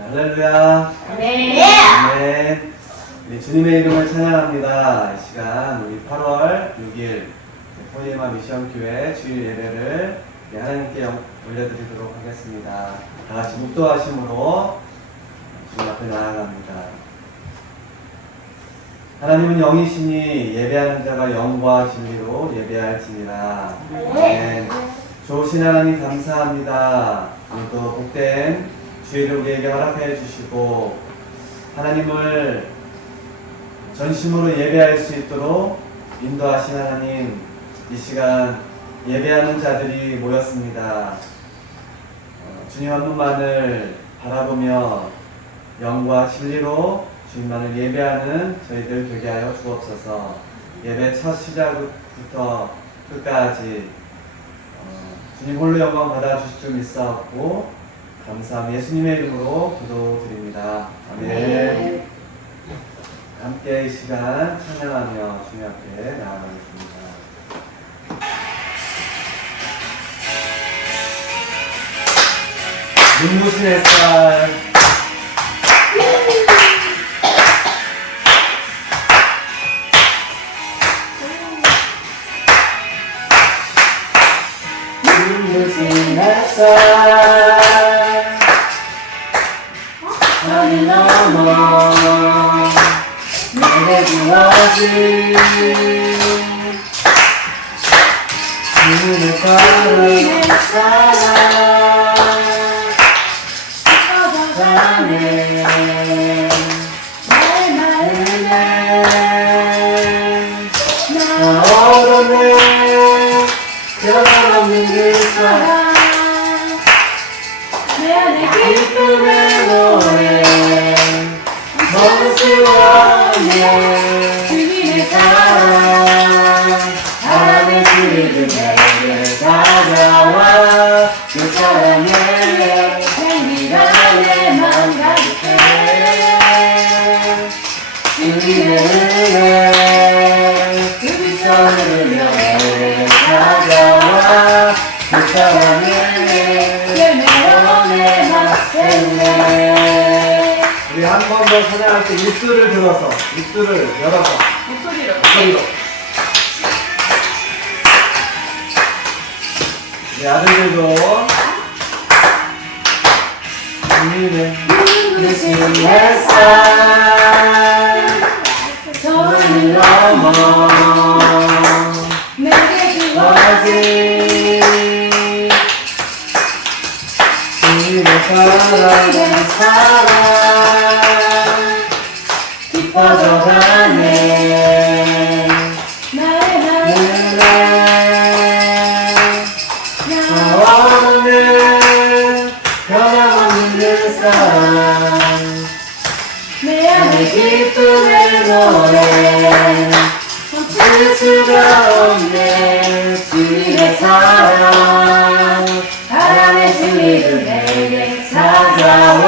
할렐루야. 네. 아멘. 우리 주님의 이름을 찬양합니다. 이 시간 우리 8월 6일 포니에마 미션교회 주일 예배를 하나님께 올려드리도록 하겠습니다. 다 같이 묵도하심으로 주님 앞에 나아갑니다. 하나님은 영이시니 예배하는 자가 영과 진리로 예배할지니라. 아멘. 좋으신 하나님 감사합니다. 오늘도 복된 주일을 우리에게 허락하여 주시고 하나님을 전심으로 예배할 수 있도록 인도하신 하나님, 이 시간 예배하는 자들이 모였습니다. 주님 한 분만을 바라보며 영과 진리로 주님만을 예배하는 저희들 되게 하여 주옵소서. 예배 첫 시작부터 끝까지 주님 홀로 영광 받아주실 줄 믿사옵고 감사함 예수님의 이름으로 기도드립니다. 아멘. 네. 함께 이 시간 찬양하며 주님 앞에 나아가겠습니다. 눈부신 햇살 눈부신 햇살 하늘 넘어 내게 주어진 주님의 사랑 뻗어가네 날 마르네 나 얼었네 변함없는 그 사랑 내 안에 기쁨의 노래 멈출 수 없네 주님의 사랑 바람의 주리를 내게 찾아와 그 사랑에 행복한 내 맘 가득해 주님의 은혜 그 빛을 흘려 내게 찾아와 그 사랑에 우리 한 번 더 찬양할 때 입술을 들어서 입술을 열어서 목소리로 우리 아들들도 주님의 눈부신 햇살 손을 넘어 내게 주어진 주님의 사랑 기뻐져가네 나의 은혜 나 없는 변함없는 그 사랑 내 안에 기쁨의 노래 멈출 수가 없네 주님의 사랑 바람의 주리를 내게 찾아와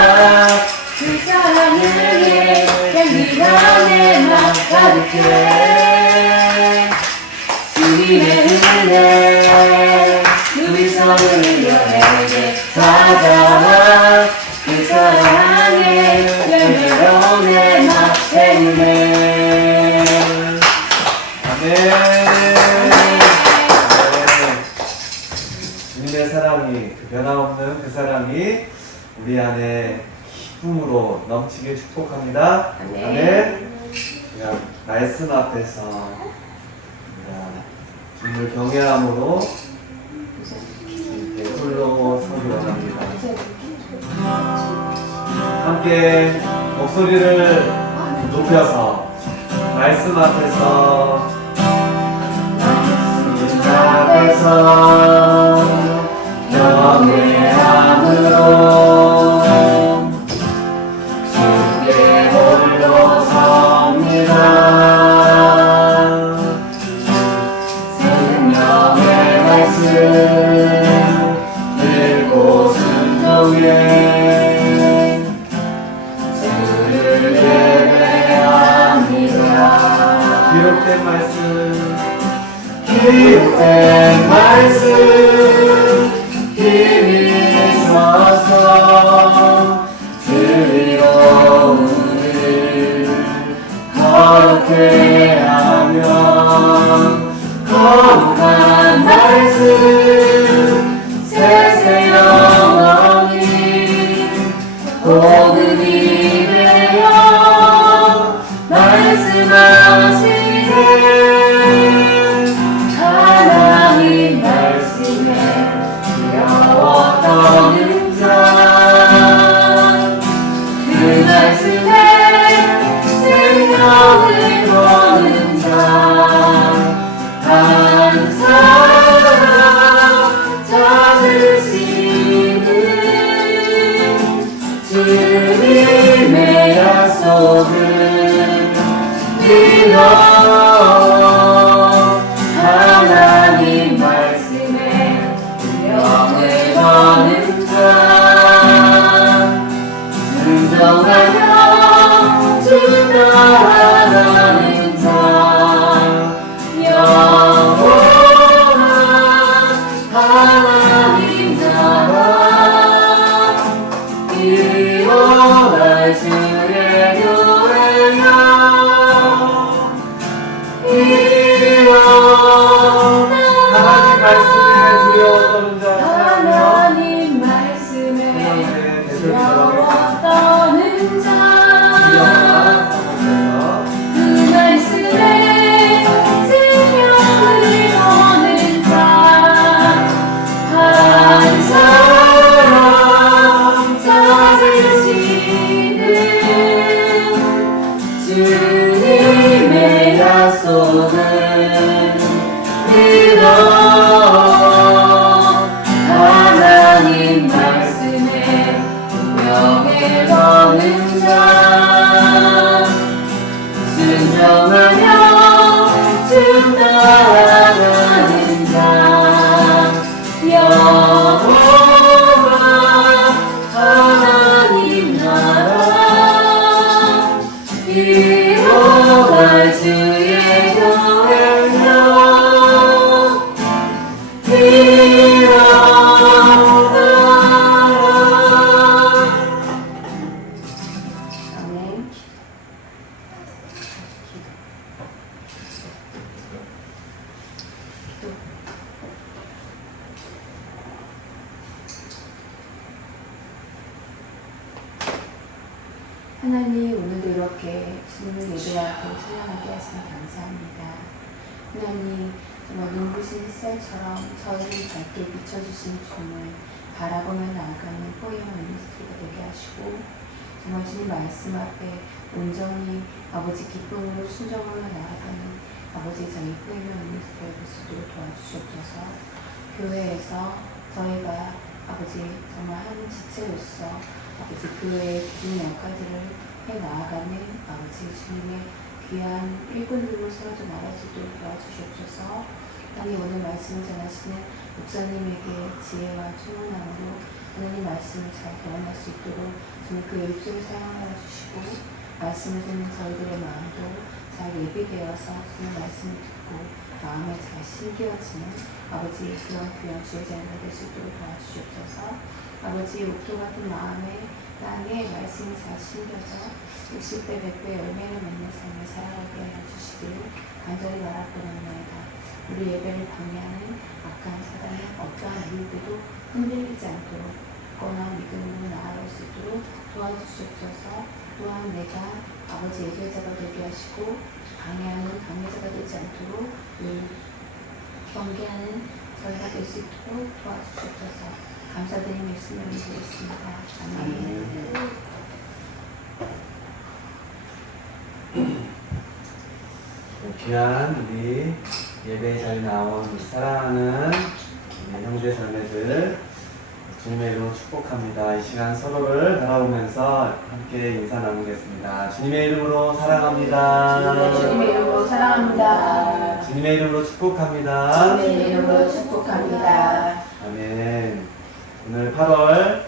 그 사랑을 위해 향기가 내 맘 가득해 주님의 은혜 눈빛선을 흘려 내게 찾아와 그 사랑에 열매로 내 맘 채우네 아멘. 주님의 사랑이 그 변함없는 그 사랑이 우리 안에 기쁨으로 넘치게 축복합니다. 아멘. 그냥 말씀 앞에서 주님을 경외함으로 이렇게 홀로 서기 원합니다. 함께 목소리를 높여서 말씀 앞에서 경외함으로 주께 홀로 섭니다. 생명의 말씀 들고 순종해 주를 예배합니다. 기록된 말씀 힘이 있어서 함께하며 거룩한 말씀 세세 영원히 복음이 되어 말씀하시네 하나님 말씀에 두려워 떠는 자 그 말씀에 생명을 거는 자 한 사람 찾으시는 주님의 약속을 믿어 하나님 말씀에 명을 거는 자 순종하며 주 따라가는 자 영원한 하나님 나라 이어갈 주의 교회여 하나님 말씀에 두려워 떠는 자 그 말씀에 생명을 거는 자 한 사람 찾으시는 주님의 약속을 믿어 하나님 말씀에 명예 거는 자 순종하며 주 따라가는 자 영원한 하나님 나라 이어갈 주의 교회여 아멘. 하나님, 오늘도 이렇게 주님을 예배하고 찬양하게 하시니 감사합니다. 하나님, 정말 눈부신 햇살처럼 저희를 밝게 비춰주신 주님을 바라보며 나아가는 포에마 미니스트리가 되게 하시고 정말 주님 말씀 앞에 온전히 아버지 기쁨으로 순종하며 나아가는 아버지 저희 포에마 미니스트리가 될 수 있도록 도와주시옵소서. 교회에서 저희가 아버지 정말 한 지체로서 아버지 교회의 기준 역할들을 해나아가는 아버지 주님의 귀한 일꾼들로 세워져 나갈 수 있도록 도와주시옵소서. 하나님 오늘 말씀을 전하시는 목사님에게 지혜와 충만함으로 하나님 말씀을 잘 경험할 수 있도록 주님 그 입술을 사용하여 주시고 말씀을 듣는 저희들의 마음도 잘 예비되어서 주님 말씀을 듣고 마음에 잘 심겨지는 아버지 그런 귀한 주의 자녀가 될 수 있도록 도와주시옵소서. 아버지 옥토 같은 마음에 땅에 말씀이 잘 심겨져 60배 100배 열매를 맺는 삶을 살아가게 해주시길 간절히 바라보나이다. 우리 예배를 방해하는 악한 사단의 어떠한 유혹에도 흔들리지 않도록 굳건한 믿음으로 나아갈 수 있도록 도와주시옵소서. 또한 내가 아버지 예배자가 되게 하시고 방해하는 방해자가 되지 않도록 경계하는 저희가 될 수 있도록 도와주시옵소서. 감사드리며 말씀을 드리겠습니다. 아멘. 귀한 우리 예배에 잘 나온 사랑하는 형제 자매들 주님의 이름으로 축복합니다. 이 시간 서로를 바라보면서 함께 인사 나누겠습니다. 주님의 이름으로 사랑합니다. 주님의 이름으로 사랑합니다. 주님의 이름으로 축복합니다. 주님의 이름으로 축복합니다. 아멘. 오늘 8월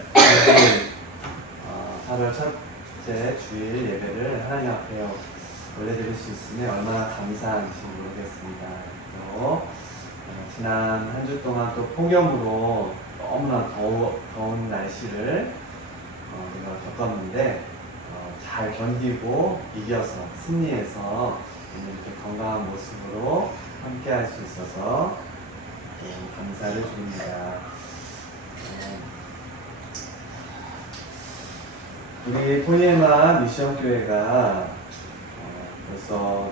첫째 주일 예배를 하나님 앞에 올려드릴 수 있으면 얼마나 감사한지 모르겠습니다. 또 지난 한 주 동안 또 폭염으로 너무나 더운 날씨를 우리가 겪었는데 잘 견디고 이겨서 승리해서 오늘 이렇게 건강한 모습으로 함께 할 수 있어서 감사를 드립니다. 우리 포니에마 미션교회가 벌써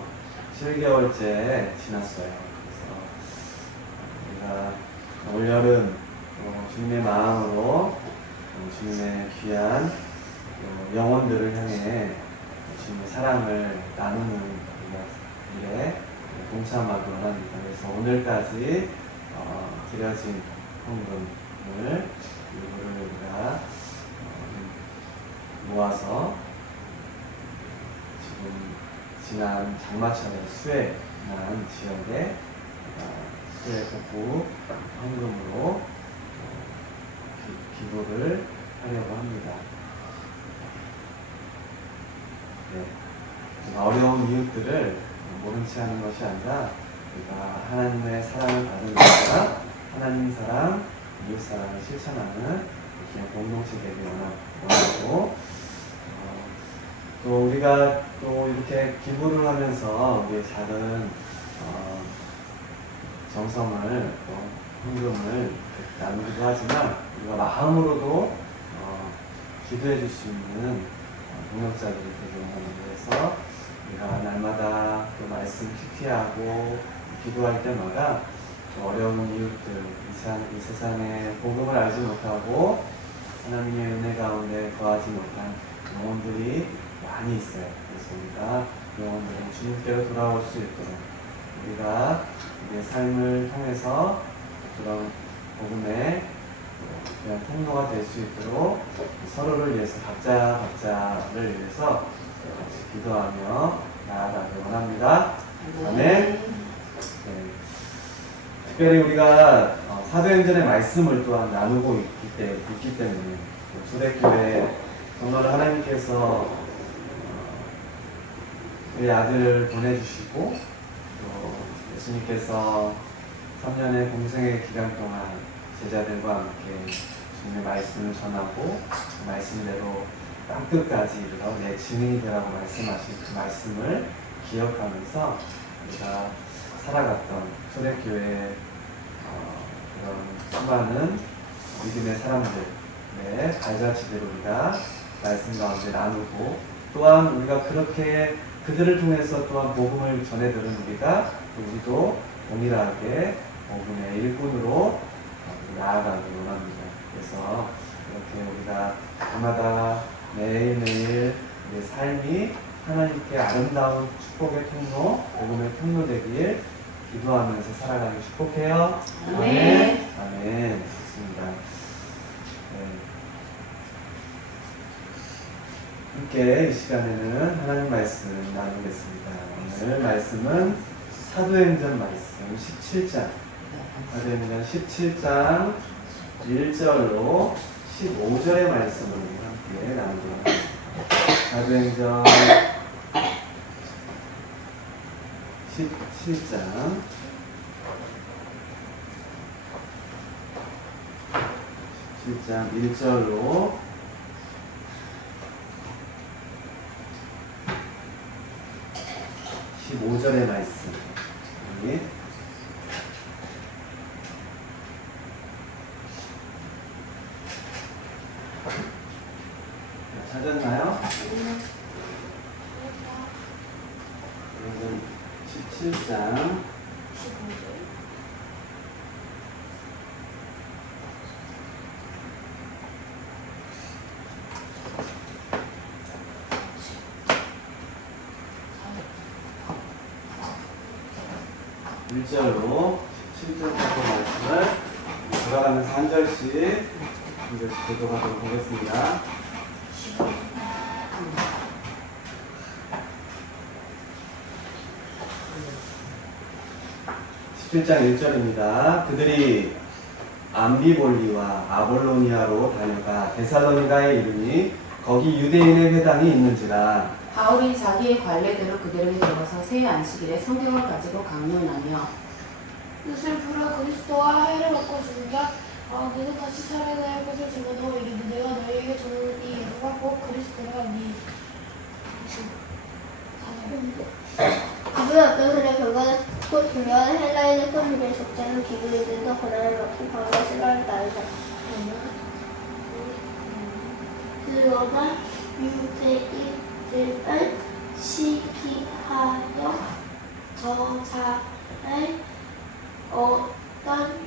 7개월째 지났어요. 그래서 우리가 올여름 주님의 마음으로 주님의 귀한 영혼들을 향해 주님의 사랑을 나누는 일에 동참하기 원합니다. 그래서 오늘까지 드려진 헌금을 일부를 우리가 모아서 지금 지난 장마철에 수해난 지역에 수해 복구 헌금으로 기부를 하려고 합니다. 네. 어려운 이웃들을 모른 채 하는 것이 아니라 우리가 하나님의 사랑을 받은 자가 하나님 사랑, 이웃 사랑을 실천하는 공동체 되기 원하고 또 우리가 또 이렇게 기부를 하면서 우리의 작은 정성을 또 헌금을 나누기도 하지만 우리가 마음으로도 기도해 줄 수 있는 동역자들이 되기 원합니다. 그래서 우리가 날마다 또 말씀 PT하고 기도할 때마다 어려운 이웃들, 이 세상에 복음을 알지 못하고 하나님의 은혜 가운데 거하지 못한 영혼들이 많이 있어요. 그래서 우리가 영혼들은 주님께로 돌아올 수 있도록 우리가 우리의 삶을 통해서 그런 복음의 그냥 통로가 될 수 있도록 서로를 위해서 각자를 위해서 같이 기도하며 나아가기 원합니다. 아멘. 네. 특별히 우리가 사도행전의 말씀을 또한 나누고 있기 때문에 초대교회 정말 하나님께서 우리 아들을 보내주시고 또 예수님께서 3년의 공생의 기간 동안 제자들과 함께 주님의 말씀을 전하고 그 말씀대로 땅끝까지 이르러 내 증인이 되라고 말씀하신 그 말씀을 기억하면서 우리가 살아갔던 초대교회의 그런 수많은 믿음의 사람들의 발자취대로 우리가 말씀 가운데 나누고 또한 우리가 그렇게 그들을 통해서 또한 복음을 전해 들은 우리도 동일하게 복음의 일꾼으로 나아가기 원합니다. 그래서 이렇게 우리가 날마다 매일매일 우리의 삶이 하나님께 아름다운 축복의 통로, 복음의 통로 되길 기도하면서 살아가기 축복해요. 아멘. 아멘. 좋습니다. 네. 함께 이 시간에는 하나님 말씀 나누겠습니다. 오늘 말씀은 사도행전 말씀 17장, 사도행전 17장 1절로 15절의 말씀을 함께 나누도록 하겠습니다. 사도행전 17장 1절로 15절의 말씀. 찾았나요? 17장 1절로 17절부터 말씀을 돌아가면서 한 절씩 교독하도록 하겠습니다. 17장 1절입니다. 그들이 암비볼리와 아볼로니아로 다녀가 데살로니가에 이르니 거기 유대인의 회당이 있는지라. 바울이 자기의 관례대로 그들에게 들어서 새 안식일에 성경을 가지고 강론하며 뜻을 풀어 그리스도와 해를 얻고 죽으자 내가 다시 살아나야 할 것을 제가 너에게 내가 너에게 전하는 이 예수가 곧 그리스도라. 그들의 사람들의 적자는 기부인들도 고난을 맡은 바울과 실라를 따르다. 그러나 유대인들은 시기하여 저자를 어떤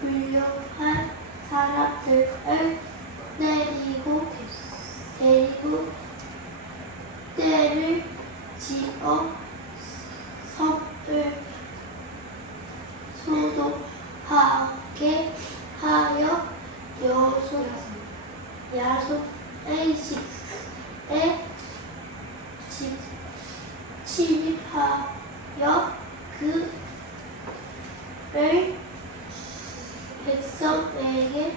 훌륭한 사람들을 데리고 때를 지어 성을 소독하게 하여 야손의 집에 침입하여 그를 백성에게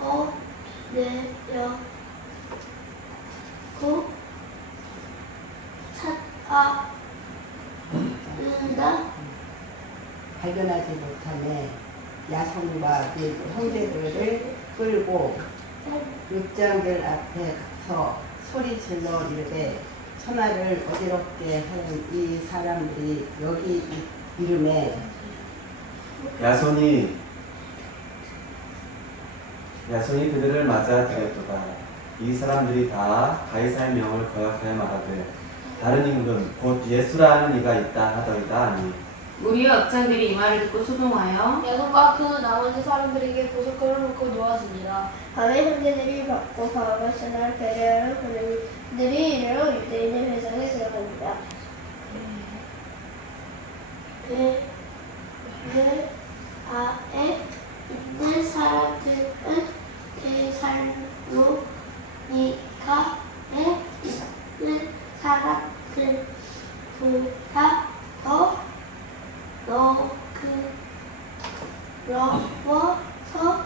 끌어내려고 찾아으나 발견하지 못하네 야손과 그 형제들을 끌고 육장들 앞에 가서 소리질러 이르되 천하를 어지럽게 하는 이 사람들이 여기 이름에 야손이 그들을 맞아 들였도다. 이 사람들이 다 가이사의 명을 거역하여 말하되 다른 임금 곧 예수라는 이가 있다 하더이다 하니 무리의 업장들이 이 말을 듣고 소동하여 야손과 그 나머지 사람들에게 보석거를 놓고 놓아집니다. 밤에 형제들이 받고 바울과 신라를 베레아로 보내니 그들이 이르러 유대인의 회장에 들어갑니다. 베레아에 있는 사람들은 데살로니가에 있는 사람들보다 더 너그러워서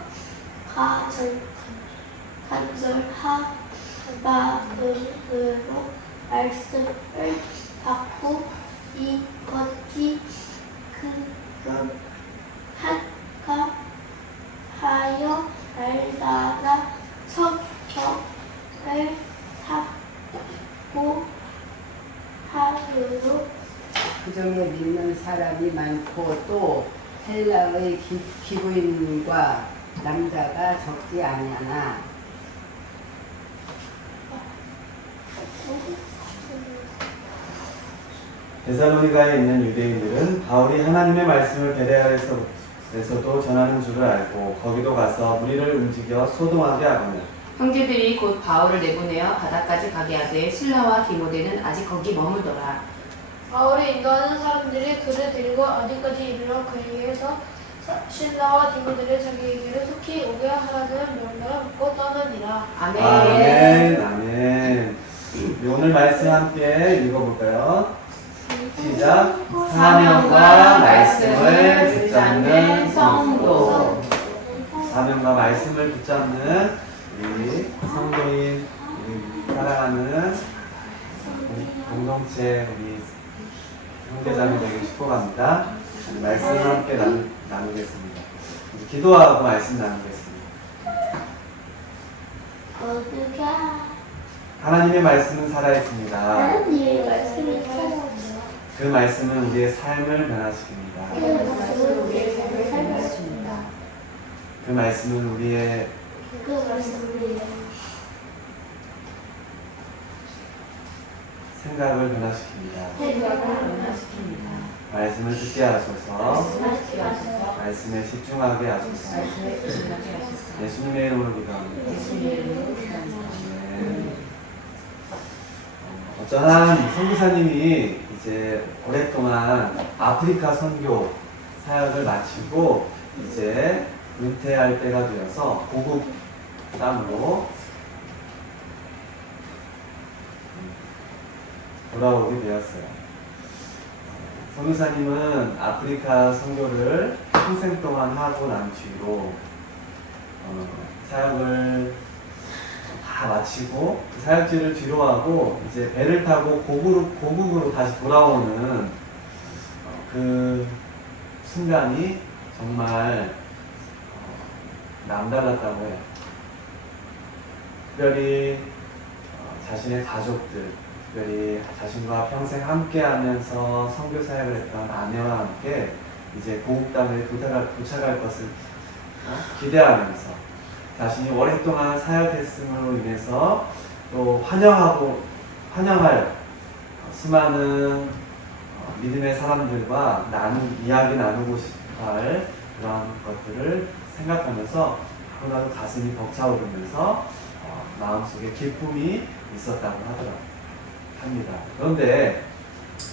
간절한 마음으로 말씀을 받고 이것이 그런한가 하여 날마다 성경을 사고 하므로 그 중에 믿는 사람이 많고 또 헬라의 기부인과 남자가 적지 아니하나 데살로니가에 있는 유대인들은 바울이 하나님의 말씀을 베레아에서도 전하는 줄을 알고 거기도 가서 무리를 움직여 소동하게 하거늘 형제들이 곧 바울을 내보내어 바다까지 가게 하되 실라와 디모데는 아직 거기 머물더라. 바울이 인도하는 사람들이 그를 데리고 어디까지 이르러 그에게서 신라와 디모데를 자기에게로 속히 오게 하라는 명령을 받고 떠나니라. 아멘. 아멘. 우리 오늘 말씀 함께 읽어볼까요? 시작. 사명과 말씀을 붙잡는 성도. 사명과 말씀을 붙잡는 우리 성도인, 우리 사랑하는 공동체 우리 형제자매 되길 축복합니다. 말씀 함께 나누겠습니다. 기도하고 말씀 나누겠습니다. 어느가 하나님의 말씀은 살아있습니다. 하나님의 말씀을 찾아옵니다. 그 말씀은 우리의 삶을 변화시킵니다. 그 말씀은 우리의 삶을 살려줍니다. 그 말씀은 우리의 그 말씀을 생각을 변화시킵니다. 생각을 변화시킵니다. 말씀을 듣게 하소서. 말씀하셔서 말씀에 집중하게 하소서. 말씀에 집중하게 하소서. 예수님의 이름으로 기도합니다. 예수님의 이름으로 기도합니다. 네. 어쩌한 선교사님이 이제 오랫동안 아프리카 선교 사역을 마치고 이제 은퇴할 때가 되어서 고국 땅으로 돌아오게 되었어요. 선교사님은 아프리카 선교를 평생 동안 하고 난 뒤로 사역을 다 마치고 그 사역지를 뒤로 하고 이제 배를 타고 고국으로 다시 돌아오는 그 순간이 정말 남달랐다고 해요. 특별히 자신의 가족들, 특별히 자신과 평생 함께하면서 선교 사역을 했던 아내와 함께 이제 고국 땅에 도착할 것을 기대하면서 자신이 오랫동안 사역했음으로 인해서 또 환영할 수많은 믿음의 사람들과 이야기 나누고 싶어 할 그런 것들을 생각하면서 하루나도 가슴이 벅차오르면서 마음속에 기쁨이 있었다고 합니다. 그런데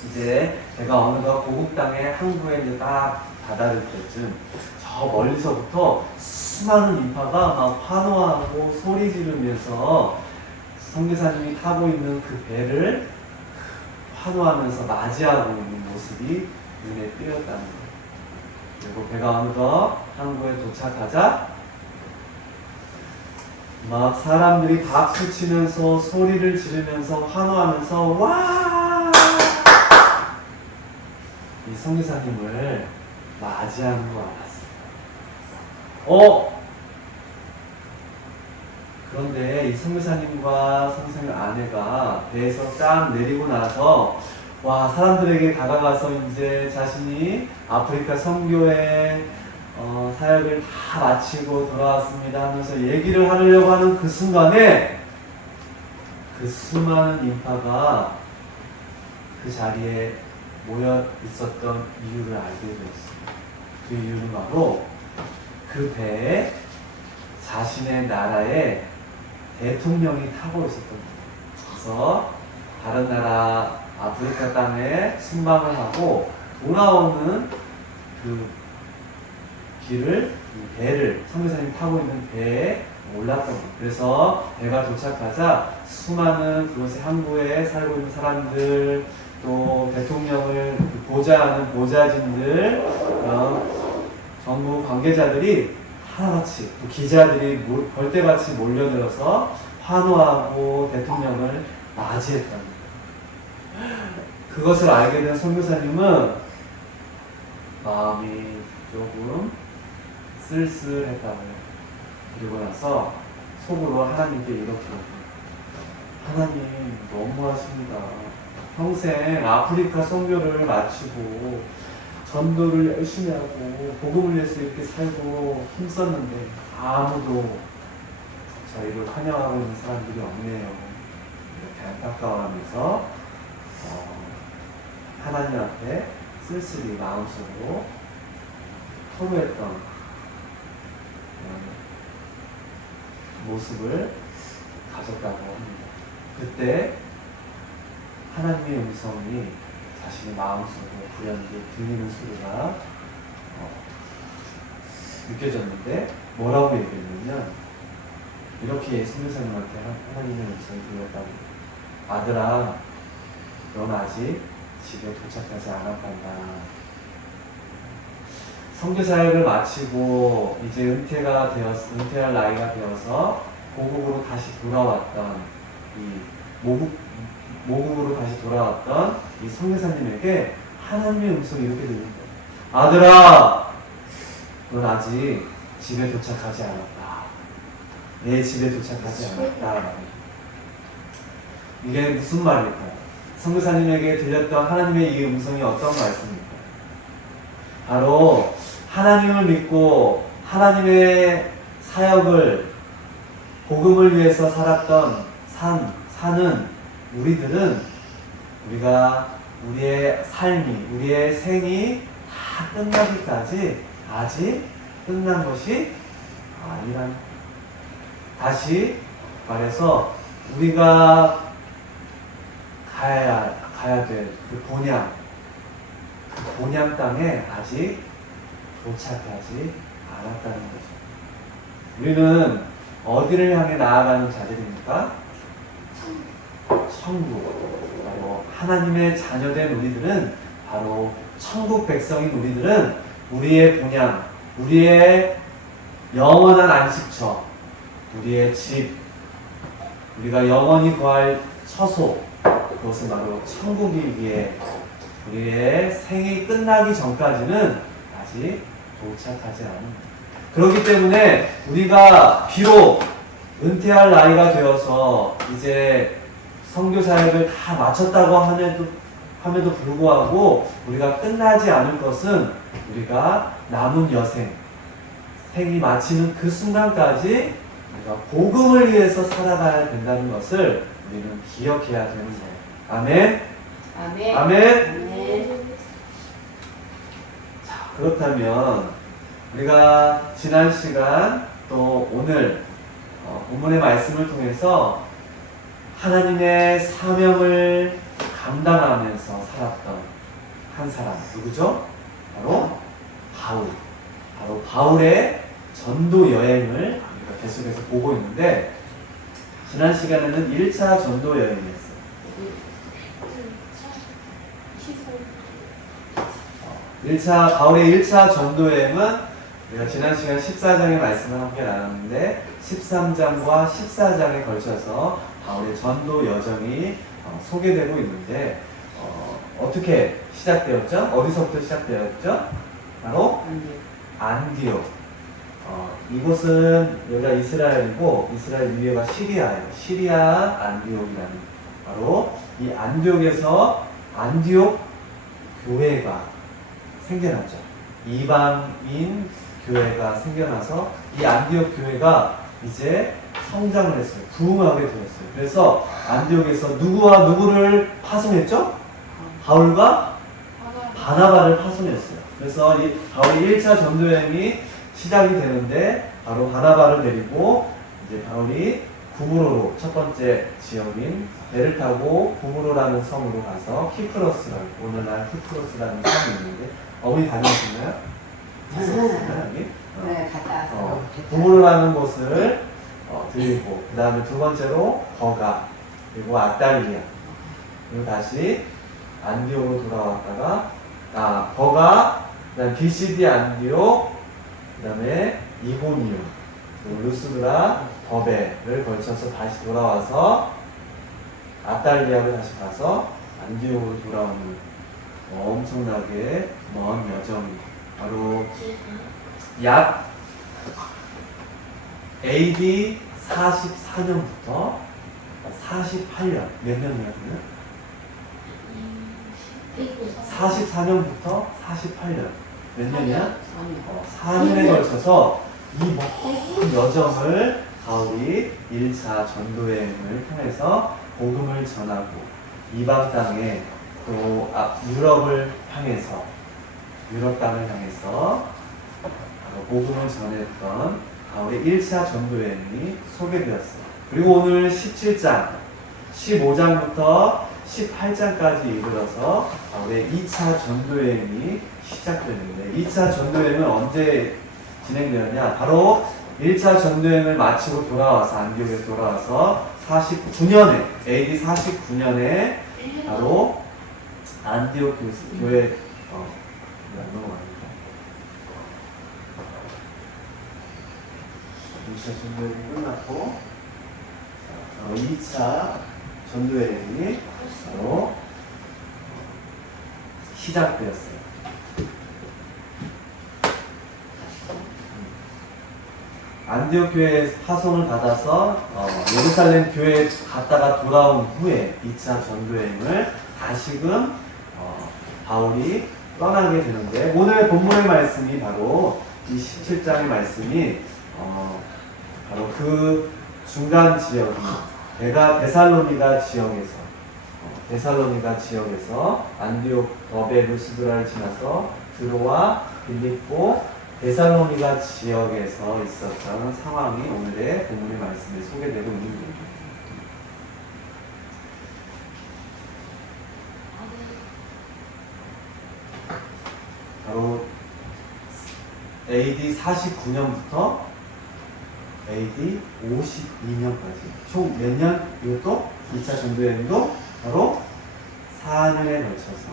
이제 제가 어느덧 고국 땅의 항구에 이제 딱 다다를 때쯤 저 멀리서부터 수많은 인파가 막 환호하고 소리 지르면서 선교사님이 타고 있는 그 배를 환호하면서 맞이하고 있는 모습이 눈에 띄었다는 거예요. 그리고 배가 어느덧 항구에 도착하자 막 사람들이 박수 치면서 소리를 지르면서 환호하면서 와! 이 선교사님을 맞이하는 것 같았어요. 그런데 이 선교사님과 선교사님 아내가 배에서 딱 내리고 나서 와, 사람들에게 다가가서 이제 자신이 아프리카 선교회 사역을 다 마치고 돌아왔습니다 하면서 얘기를 하려고 하는 그 순간에 그 수많은 인파가 그 자리에 모여 있었던 이유를 알게 되었습니다. 그 이유는 바로 그 배에 자신의 나라의 대통령이 타고 있었던 거예요. 그래서 다른 나라 아프리카 땅에 순방을 하고 돌아오는 그 길을, 배를, 선교사님이 타고 있는 배에 올랐던 거예요. 그래서 배가 도착하자 수많은 그곳의 항구에 살고 있는 사람들, 또 대통령을 보좌하는 보좌진들, 정부 관계자들이 하나같이, 또 기자들이 벌떼같이 몰려들어서 환호하고 대통령을 맞이했다는 거예요. 그것을 알게 된 선교사님은 마음이 조금 쓸쓸했다고 해요. 그리고 나서 속으로 하나님께 이렇게 얘기해요. 하나님 너무하십니다. 평생 아프리카 선교를 마치고 전도를 열심히 하고 복음을 위해서 이렇게 살고 힘썼는데 아무도 저희를 환영하고 있는 사람들이 없네요. 이렇게 안타까워하면서 하나님 앞에 쓸쓸히 마음속으로 토로했던 모습을 가졌다고 합니다. 그때 하나님의 음성이 자신의 마음속으로 불현듯 들리는 소리가 느껴졌는데 뭐라고 얘기했냐면 이렇게 선교사님한테 하나님의 음성이 들렸다고. 아들아, 넌 아직 집에 도착하지 않았단다. 선교사역을 마치고 이제 은퇴할 나이가 되어서 고국으로 다시 돌아왔던 모국으로 다시 돌아왔던 이 선교사님에게 하나님의 음성이 이렇게 들린 거예요. 아들아, 넌 아직 집에 도착하지 않았다. 내 집에 도착하지 않았다. 이게 무슨 말일까요? 선교사님에게 들렸던 하나님의 이 음성이 어떤 말씀입니까? 바로 하나님을 믿고 하나님의 사역을 복음을 위해서 살았던 사는 우리들은 우리의 삶이, 우리의 생이 다 끝나기까지 아직 끝난 것이 아니라는, 다시 말해서 우리가 가야 될 그 본향 땅에 아직 도착하지 않았다는 거죠. 우리는 어디를 향해 나아가는 자들입니까? 천국. 바로 하나님의 자녀된 우리들은, 바로 천국 백성인 우리들은 우리의 본향, 우리의 영원한 안식처, 우리의 집, 우리가 영원히 거할 처소, 그것은 바로 천국이기에 우리의 생이 끝나기 전까지는 아직 도착하지 않은 거예요. 그렇기 때문에 우리가 비록 은퇴할 나이가 되어서 이제 선교 사역을 다 마쳤다고 함에도 불구하고 우리가 끝나지 않을 것은 우리가 남은 여생, 생이 마치는 그 순간까지 우리가 복음을 위해서 살아가야 된다는 것을 우리는 기억해야 되는 거예요. 아멘. 아멘. 아멘. 아멘. 자, 그렇다면 우리가 지난 시간 또 오늘 본문의 말씀을 통해서 하나님의 사명을 감당하면서 살았던 한 사람 누구죠? 바로 바울. 바로 바울의 전도 여행을 우리가 계속해서 보고 있는데 지난 시간에는 1차 전도 여행이었어요. 1차 바울의 1차 전도 여행은 우리가 지난 시간 14장의 말씀을 함께 나눴는데 13장과 14장에 걸쳐서 바울의 전도 여정이 소개되고 있는데 어떻게 시작되었죠? 어디서부터 시작되었죠? 바로 안디옥. 이곳은 여기가 이스라엘이고 이스라엘 위에가 시리아예요. 시리아 안디옥이라는 바로 이 안디옥에서 안디옥 교회가 생겨났죠. 이방인 교회가 생겨나서 이 안디옥 교회가 이제 성장을 했어요. 부흥하게 되었어요. 그래서 안디옥에서 누구와 누구를 파송했죠? 바울과 바나바를 파송했어요. 그래서 이 바울이 1차 전도여행이 시작이 되는데 바로 바나바를 데리고 이제 바울이 구브로로 첫 번째 지역인 배를 타고 구브로라는 섬으로 가서 키프로스라고 오늘날 키프로스라는 섬이 있는데 어머니 다녀오셨나요? 네, 갔다 왔어요. 구브로라는 곳을 들리고 그 다음에 두 번째로 거가 그리고 아달리아 그리고 다시 안디옥으로 돌아왔다가 거가 그다음 비시디 안디옥 그다음에 이고니움 그리고 루스드라 더베를 걸쳐서 다시 돌아와서 아달리아를 다시 가서 안디옥으로 돌아오는 엄청나게 먼 여정이 바로 약 AD 44년부터 48년 몇 년이었나요? 44년부터 48년 몇 년이야? 4년에 걸쳐서 이 먼 여정을 바울이 1차 전도여행을 통해서 복음을 전하고 이방 땅에 또 유럽을 향해서 유럽 땅을 향해서 복음을 전했던 바울의 1차 전도여행이 소개되었어요. 그리고 오늘 17장, 15장부터 18장까지 이르러서 바울의 2차 전도여행이 시작되는데 2차 전도여행은 언제 진행되었냐? 바로 1차 전도여행을 마치고 돌아와서 안디옥에서 돌아와서 49년에 AD 49년에 바로 안디옥 교회 넘어갑니다. 2차 전도여행이 끝났고 2차 전도여행이 바로 시작되었어요. 안디옥 교회에 파송을 받아서 예루살렘 교회에 갔다가 돌아온 후에 2차 전도여행을 다시금 바울이 떠나게 되는데 오늘 본문의 말씀이 바로 이 17장의 말씀이 바로 그 중간 지역이 데살로니가 지역에서 안디옥 더베 루스드라를 지나서 드로아 빌립보 데살로니가 지역에서 있었던 상황이 오늘의 본문의 말씀에 소개되고 있는 겁니다. 바로 AD 49년부터 AD 52년까지 총 몇 년? 이것도 2차 전도여행도 바로 4년에 걸쳐서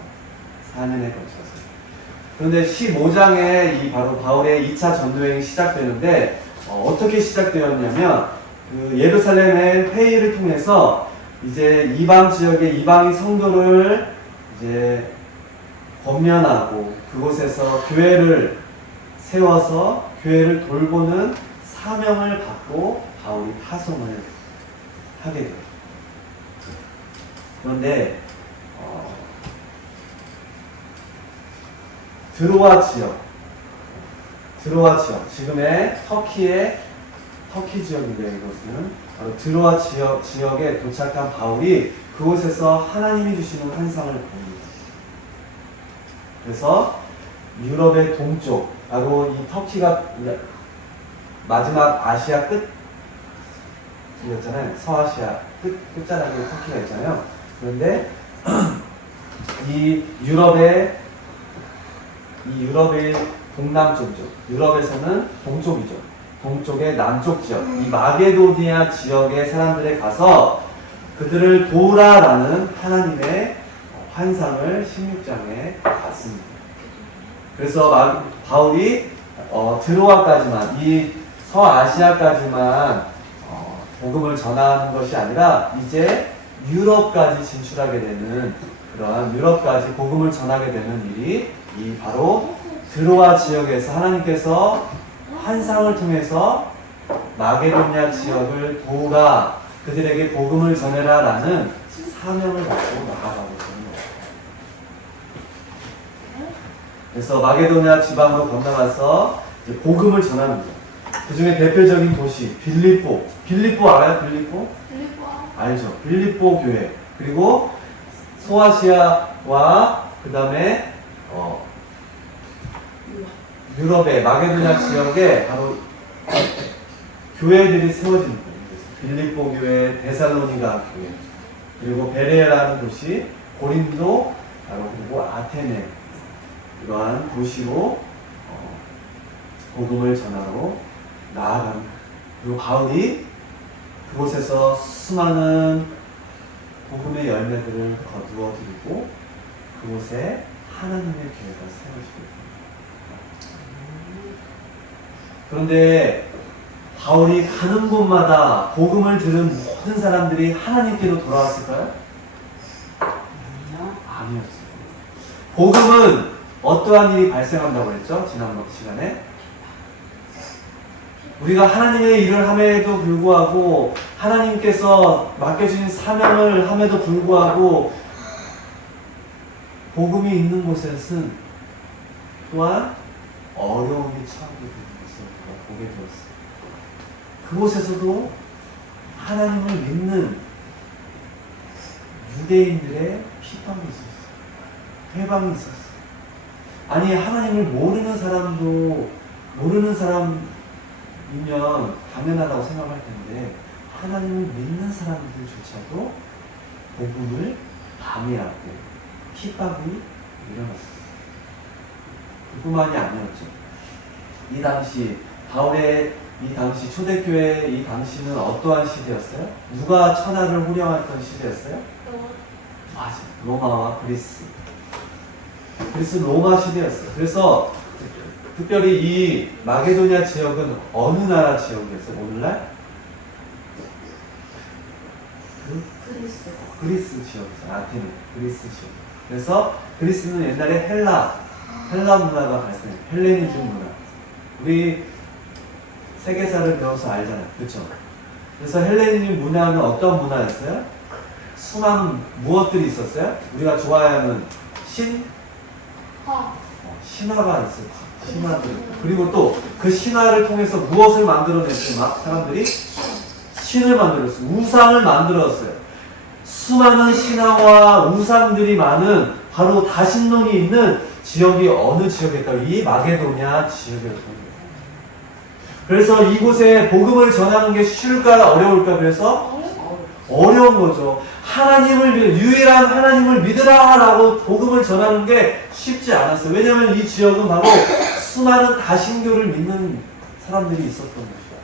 그런데 15장에 이 바로 바울의 2차 전도여행이 시작되는데 어떻게 시작되었냐면 그 예루살렘의 회의를 통해서 이제 이방 지역의 이방인 성도를 이제 권면하고 그곳에서 교회를 세워서 교회를 돌보는 사명을 받고 바울이 파송을 하게 돼요. 그런데 드로아 지역, 지금의 터키 지역인데요. 이곳은 바로 드로아 지역에 도착한 바울이 그곳에서 하나님이 주시는 환상을 봅니다. 그래서 유럽의 동쪽, 바로 이 터키가 마지막 아시아 끝이었잖아요. 서아시아 끝자락에 터키가 있잖아요. 그런데 이 유럽의 동남쪽, 유럽에서는 동쪽이죠. 동쪽의 남쪽 지역, 이 마게도니아 지역의 사람들에 가서 그들을 도우라라는 하나님의 환상을 16장에 봤습니다. 그래서 바울이 드로아까지만, 이 서아시아까지만 복음을 전하는 것이 아니라 이제 유럽까지 진출하게 되는, 그러한 유럽까지 복음을 전하게 되는 일이 이 바로 드로아 지역에서 하나님께서 환상을 통해서 마게도니아 지역을 도우라, 그들에게 복음을 전해라 라는 사명을 받고 나아가고 있는 거예요. 그래서 마게도니아 지방으로 건너가서 복음을 전합니다. 그 중에 대표적인 도시 빌립보 알아요? 빌립보 알죠? 빌립보 교회, 그리고 소아시아와 그 다음에 유럽의 마게도니아 지역에 바로 교회들이 세워진 거예요. 빌립보 교회, 데살로니가 교회, 그리고 베레라는 도시, 고린도, 바로 그리고 아테네, 이러한 도시로 복음을 전하러 나아갑니다. 그리고 바울이 그곳에서 수많은 복음의 열매들을 거두어 드리고 그곳에 하나님의 교회가 세워지게 됩니다. 그런데 바울이 가는 곳마다 복음을 들은 모든 사람들이 하나님께로 돌아왔을까요? 아니었어요. 복음은 어떠한 일이 발생한다고 했죠? 지난 시간에 우리가 하나님의 일을 함에도 불구하고, 하나님께서 맡겨주신 사명을 함에도 불구하고 복음이 있는 곳에서는 또한 어려움이 처하게 되는 것을 우리가 보게 되었어요. 그곳에서도 하나님을 믿는 유대인들의 핍박이 있었어요. 회방이 있었어요. 아니, 하나님을 모르는 사람이면 당연하다고 생각할 텐데, 하나님을 믿는 사람들조차도 복음을 방해하고 핍박이 일어났어요. 그뿐만이 아니었죠. 이 당시 바울의 이 당시 초대교회 이 당시는 어떠한 시대였어요? 누가 천하를 호령했던 시대였어요? 맞아요. 로마와 그리스 로마 시대였어요. 그래서 특별히 이 마게도니아 지역은 어느 나라 지역이었어요? 오늘날? 그리스 지역이죠. 아테네, 그리스 지역. 그래서 그리스는 옛날에 헬라 문화가 발생해요. 헬레니즘 문화. 우리 세계사를 배워서 알잖아요. 그렇죠? 그래서 헬레니즘 문화는 어떤 문화였어요? 수많은 무엇들이 있었어요? 우리가 좋아하는 신화가 있었죠. 신화들. 그리고 또 그 신화를 통해서 무엇을 만들어냈어요? 막 사람들이 신을 만들었어요. 우상을 만들었어요. 수많은 신화와 우상들이 많은 바로 다신론이 있는 지역이 어느 지역일까? 이 마게도니아 지역이었던 거예요. 그래서 이곳에 복음을 전하는 게 쉬울까 어려울까? 그래서 어려운 거죠. 유일한 하나님을 믿으라라고 복음을 전하는 게 쉽지 않았어요. 왜냐하면 이 지역은 바로 수많은 다신교를 믿는 사람들이 있었던 곳이다.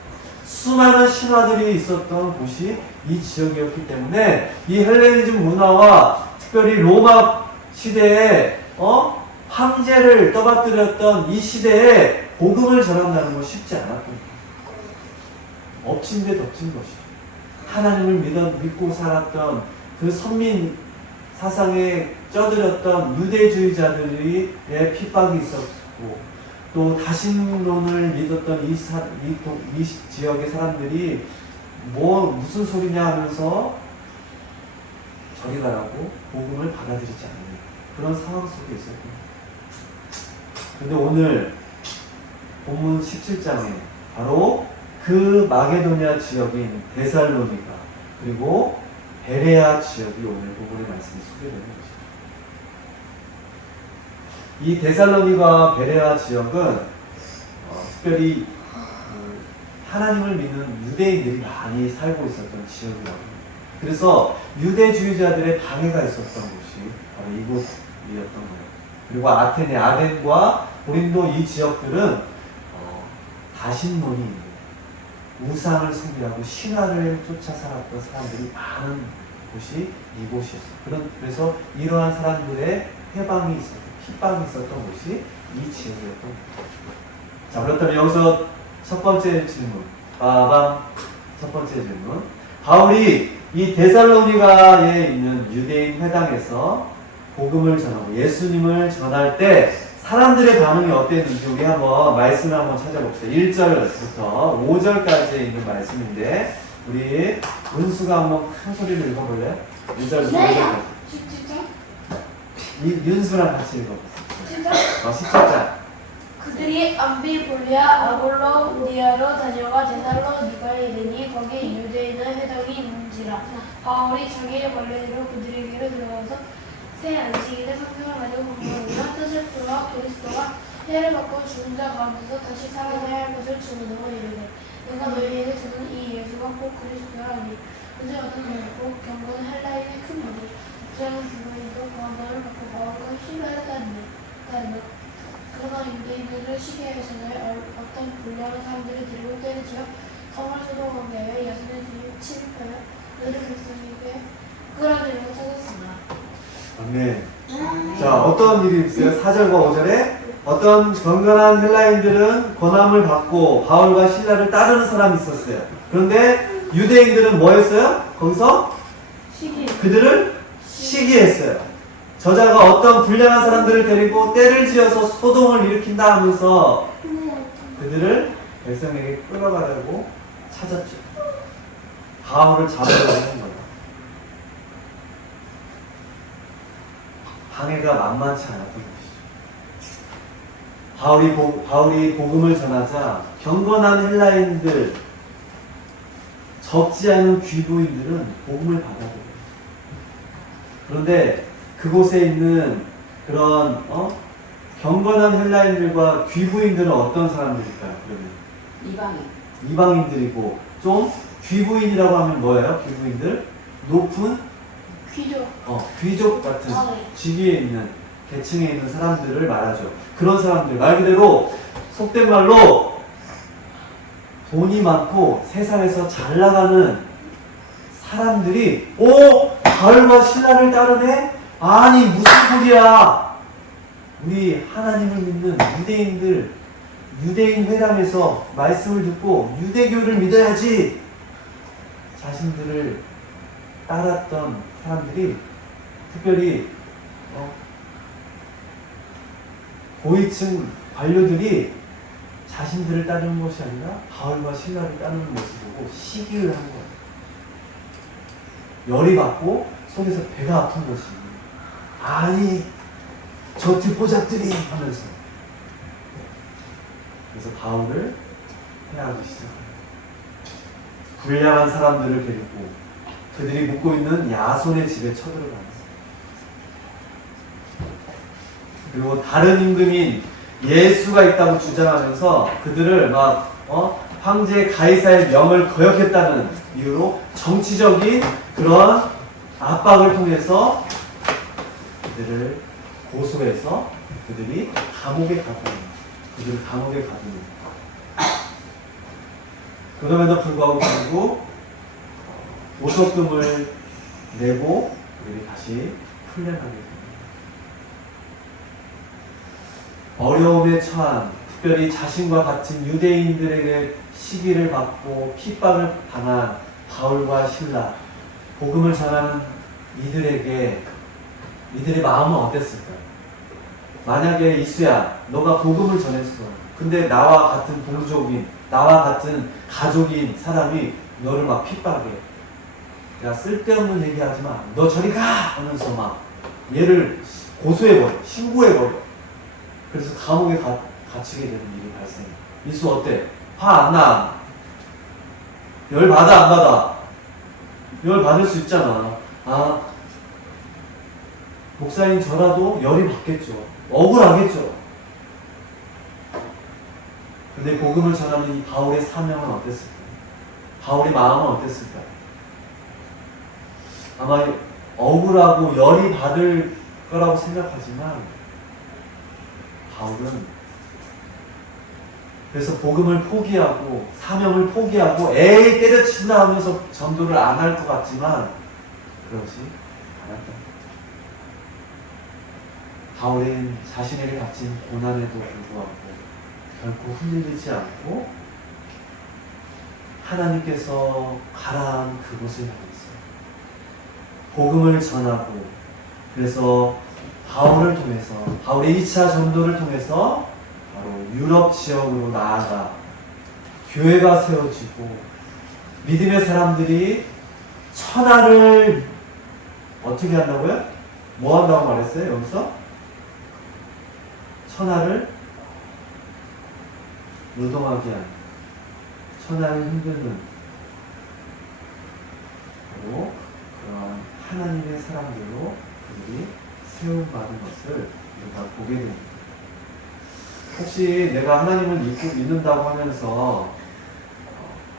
수많은 신화들이 있었던 곳이 이 지역이었기 때문에 이 헬레니즘 문화와 특별히 로마 시대에 황제를 떠받들였던 이 시대에 복음을 전한다는 건 쉽지 않았던 거예요. 엎친 데 덮친 것이죠. 하나님을 믿고 살았던 그 선민 사상에 쪄들었던 유대주의자들의 핍박이 있었고, 또 다신론을 믿었던 이 지역의 사람들이 무슨 소리냐 하면서 저리 가라고 복음을 받아들이지 않는 그런 상황 속에 있었던 거예요. 근데 오늘 본문 17장에 바로 그 마게도냐 지역인 데살로니가 그리고 베레아 지역이 오늘 본문의 말씀이 소개되는 것이죠. 이 데살로니가 베레아 지역은 특별히 하나님을 믿는 유대인들이 많이 살고 있었던 지역이라고 합니다. 그래서 유대주의자들의 방해가 있었던 곳이 바로 이곳이었던 거예요. 그리고 아테네, 아덴과 고린도 이 지역들은 다신론이 있는 우상을 숭배하고 신화를 쫓아 살았던 사람들이 많은 곳이 이곳이었어요. 그래서 이러한 사람들의 해방이 있었던, 핍박이 있었던 곳이 이 지역이었던 거예요. 자, 그렇다면 여기서 첫 번째 질문. 첫 번째 질문. 바울이 이 데살로니가에 있는 유대인 회당에서 복음을 전하고 예수님을 전할 때 사람들의 반응이 어땠는지 우리 한번 말씀을 한번 찾아봅시다. 1절부터 5절까지 있는 말씀인데 우리 은수가 한번 큰 소리로 읽어볼래요? 1절부터 5절까지. 17장? 윤수랑 같이 읽어보세요. 17장? 17장. 그들이 암비볼리아 아볼로니아로 다녀가 데살로니가에 이르니 거기 유대인의 회당이 있는지라. 바울이 자기의 관례대로 그들에게로 들어가서 새 안식일에 성경을 가지고 공부하며 뜻을 풀어 그리스도가 해를 받고 죽은 자 가운데서 다시 살아나야 할 것을 증언하고 이르되 내가 너희에게 주는 이 예수가 꼭 그리스도라 하니 그들 어떤 자였고 경건은 헬라인의 큰 무리 부자는 불교인도 구원을 받고 바울과 신뢰를 따르며 그러나 유대인들을 시기하여서는 어떤 불량한 사람들을 데리고 때리지어 성을 소동하게 하여 야선의 뒤에 침입하여 너를 그리스도에게 끌어들이고 찾았으나. 아멘. 자, 어떤 일이 있어요? 4절과 5절에 어떤 경건한 헬라인들은 권함을 받고 바울과 실라를 따르는 사람이 있었어요. 그런데 유대인들은 뭐 했어요? 거기서 그들을 시기했어요. 저자가 어떤 불량한 사람들을 데리고 때를 지어서 소동을 일으킨다 하면서 그들을 백성에게 끌어가려고 찾았죠. 바울을 잡으려고 한 거예요. 방해가 만만치 않았던 것이죠. 바울이 복음을 전하자 경건한 헬라인들, 적지 않은 귀부인들은 복음을 받아들여요. 그런데 그곳에 있는 그런 경건한 헬라인들과 귀부인들은 어떤 사람들일까요? 그러면 이방인들이고 좀 귀부인이라고 하면 뭐예요? 귀부인들? 높은 귀족 같은 직위에 있는 계층에 있는 사람들을 말하죠. 그런 사람들 말 그대로 속된 말로 돈이 많고 세상에서 잘 나가는 사람들이 바울과 신라를 따르네? 아니 무슨 소리야. 우리 하나님을 믿는 유대인들 유대인 회당에서 말씀을 듣고 유대교를 믿어야지. 자신들을 따랐던 사람들이 특별히 고위층 관료들이 자신들을 따르는 것이 아니라 바울과 신라를 따르는 모습을 보고 시기를 한 거예요. 열이 받고 속에서 배가 아픈 것이 아니 저 듣보잡들이 하면서 그래서 바울을 해하기 시작합니다. 불량한 사람들을 데리고 그들이 묵고 있는 야손의 집에 쳐들어가면서 그리고 다른 임금인 예수가 있다고 주장하면서 그들을 황제 가이사의 명을 거역했다는 이유로 정치적인 그런 압박을 통해서 그들을 고소해서 그들을 감옥에 가두는 그럼에도 불구하고 결국 보석금을 내고 그들이 다시 풀려나게 됩니다. 어려움에 처한 특별히 자신과 같은 유대인들에게 시기를 받고 핍박을 당한 바울과 실라 복음을 전하는 이들의 마음은 어땠을까요? 만약에 이수야 너가 복음을 전했어. 근데 나와 같은 동족인 나와 같은 가족인 사람이 너를 막 핍박해. 야, 쓸데없는 얘기하지 마. 너 저리 가! 하면서 막 얘를 고소해버려. 신고해버려. 그래서 감옥에 갇히게 되는 일이 발생해. 이수 어때? 화 안 나? 열 받아 안 받아? 열 받을 수 있잖아. 아, 목사님 저라도 열이 받겠죠. 억울하겠죠. 근데 복음을 전하는 이 바울의 사명은 어땠을까? 바울의 마음은 어땠을까? 아마 억울하고 열이 받을 거라고 생각하지만 바울은 그래서 복음을 포기하고 사명을 포기하고 에이 때려친다 하면서 전도를 안 할 것 같지만 그러지 않았다. 바울은 자신에게 닥친 고난에도 불구하고 결코 흔들리지 않고 하나님께서 가라한 그곳을 향했어요. 복음을 전하고 그래서 바울을 통해서 바울의 2차 전도를 통해서 바로 유럽 지역으로 나아가 교회가 세워지고 믿음의 사람들이 천하를 어떻게 한다고요? 뭐 한다고 말했어요? 여기서? 천하를 노동하게 하는 천하를 흔드는 바로 그러한 하나님의 사람들로 그들이 세움받은 것을 우리가 보게 됩니다. 혹시 내가 하나님을 믿는다고 하면서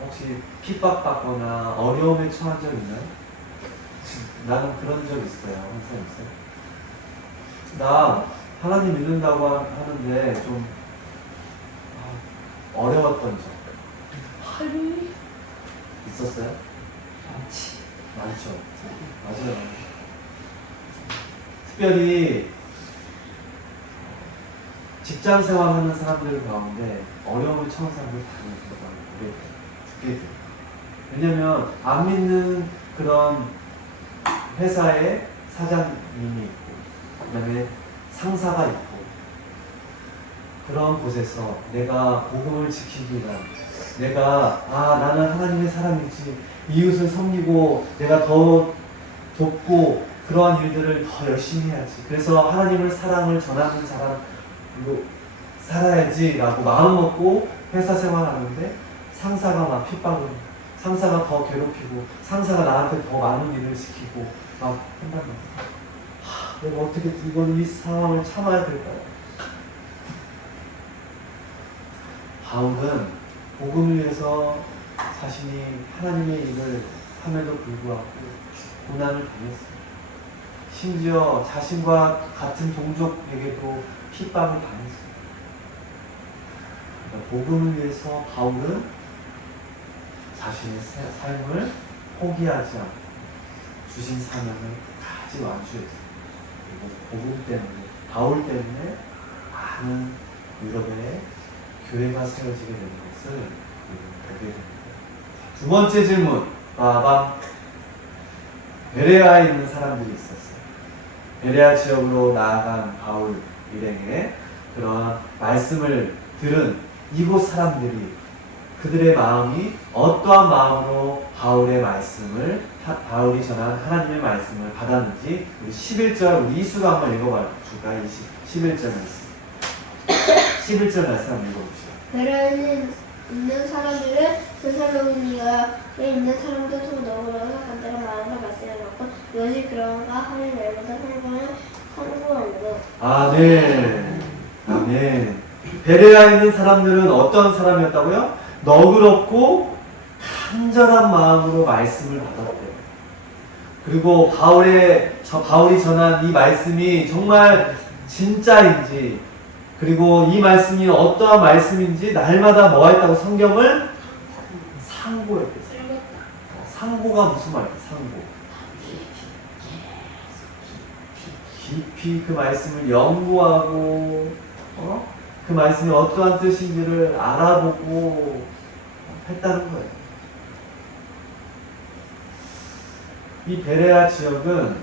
혹시 핍박받거나 어려움에 처한 적 있나요? 나는 그런 적 있어요. 항상 있어요. 나 하나님 믿는다고 하는데 좀 어려웠던 적 있었어요? 많죠. 맞아요. 특별히 직장 생활하는 사람들 가운데 어려움을 처한 사람들 많이 듣게 돼요. 왜냐면 안 믿는 그런 회사에 사장님이 있고 그 다음에 상사가 있고 그런 곳에서 내가 복음을 지키기 위한 내가 나는 하나님의 사람이지 이웃을 섬기고 내가 더 돕고 그러한 일들을 더 열심히 해야지 그래서 하나님을 사랑을 전하는 사람으로 살아야지 라고 마음 먹고 회사 생활하는데 상사가 막 핍박을 상사가 더 괴롭히고 상사가 나한테 더 많은 일을 시키고 막 한단 말이야. 내가 어떻게 이번 이 상황을 참아야 될까요? 바울은 복음을 위해서 자신이 하나님의 일을 함에도 불구하고 고난을 당했어요. 심지어 자신과 같은 동족에게도 핍박을 당했어요. 그러니까 복음을 위해서 바울은 자신의 삶을 포기하지 않고 주신 사명을 끝까지 완수했어요. 그리고 복음 때문에, 바울 때문에 많은 유럽의 교회가 세워지게 되는 것을 보게 됩니다. 두 번째 질문. 베레아에 있는 사람들이 있었어요. 베레아 지역으로 나아간 바울 일행의 그런 말씀을 들은 이곳 사람들이 그들의 마음이 어떠한 마음으로 바울의 말씀을 바울이 전한 하나님의 말씀을 받았는지 우리 11절 우리 이수가 한번 읽어봐 줄까요? 11절 말씀 11절 말씀 한번 읽어봅시다. 베레아에 있는 사람들은 데살로니가에 있는 사람들도 너그러워서 간단한 마음으로 말씀을 받고 이것이 그런가 하는 날마다 상고하므로 아멘. 아멘. 베레아에 있는 사람들은 어떤 사람이었다고요? 너그럽고 간절한 마음으로 말씀을 받았대요. 그리고 바울이 전한 이 말씀이 정말 진짜인지 그리고 이 말씀이 어떠한 말씀인지 날마다 뭐 했다고 성경을 상고했대요. 상고가 무슨 말이에요? 상고. 깊이 그 말씀을 연구하고 그 말씀이 어떠한 뜻인지를 알아보고 했다는 거예요. 이 베레아 지역은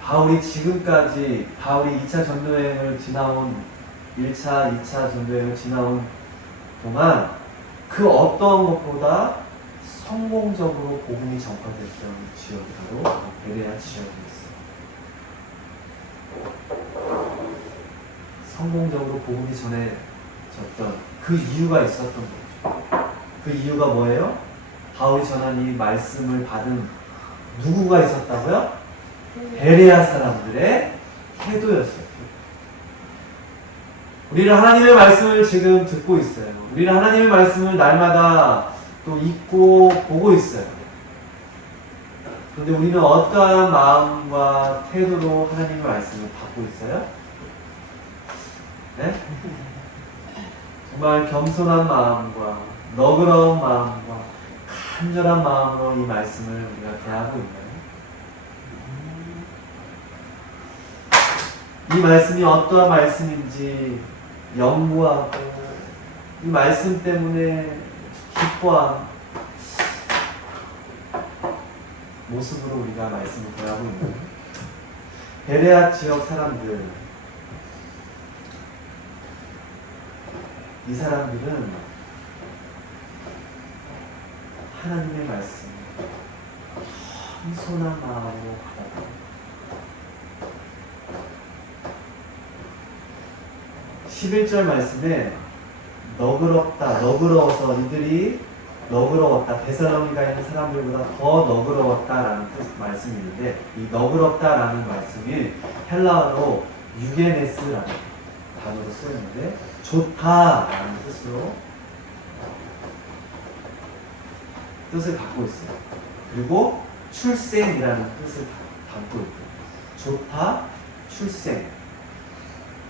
바울이 지금까지 바울이 2차 전도여행을 지나온 1차, 2차 전도여행을 지나온 동안 그 어떠한 것보다 성공적으로 복음이 전파됐던 지역이 바로 베레아 지역이었어요. 성공적으로 복음이 전해졌던 그 이유가 있었던 거죠. 그 이유가 뭐예요? 바울이 전한 이 말씀을 받은 누구가 있었다고요? 베레아 사람들의 태도였어요. 우리는 하나님의 말씀을 지금 듣고 있어요. 우리는 하나님의 말씀을 날마다 또 읽고 보고 있어요. 그런데 우리는 어떠한 마음과 태도로 하나님의 말씀을 받고 있어요? 네? 정말 겸손한 마음과 너그러운 마음과 간절한 마음으로 이 말씀을 우리가 대하고 있나요? 이 말씀이 어떠한 말씀인지 연구하고 이 말씀 때문에 기뻐하는 모습으로 우리가 말씀을 대하고 있나요? 베레아 지역 사람들, 이 사람들은 하나님의 말씀을 겸손한 마음으로 받아들여요. 11절 말씀에 너그러워서 이들이 너그러웠다, 데살로니가에 있는 사람들보다 더 너그러웠다라는 말씀이 있는데, 이 너그럽다라는 말씀이 헬라어로 유게네스라는 단어로 쓰였는데 좋다라는 뜻을 갖고 있어요. 그리고 출생이라는 뜻을 담고 있고, 좋다, 출생